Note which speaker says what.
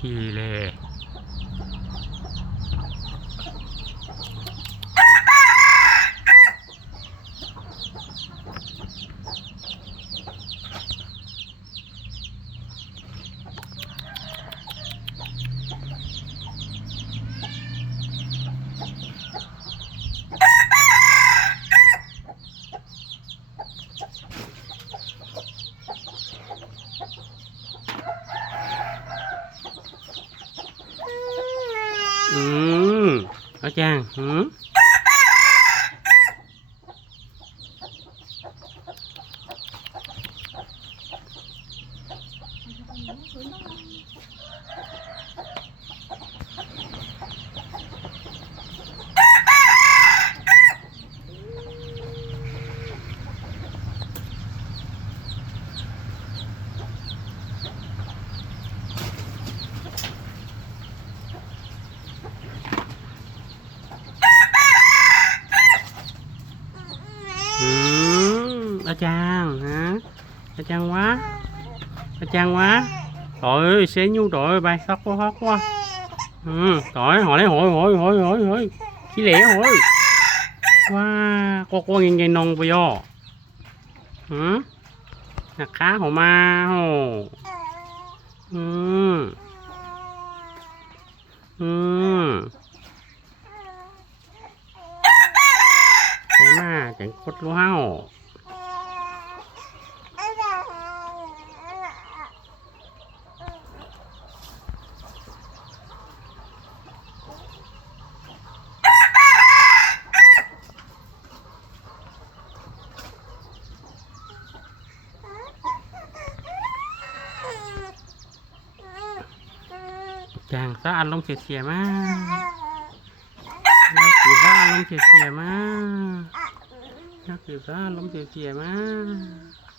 Speaker 1: 綺麗 ừ có trang, ừ ở trang, hả? Ở trang quá. Ở trang quá. Trời ơi, xé nhu trời ơi, bay khóc quá khóc quá. Ừ trời hỏi hỏi hỏi hỏi hỏi hỏi chỉ lẻ hỏi quá, có có nghe nhìn nông bây giờ hả là cá hồ ma hồ ừ. Ừ. Cái mà chẳng cốt luôn hao จางซะอารมณ์เสียๆมากเราคือซะอารมณ์เสียๆมากเราคือซะอารมณ์เสียๆมาก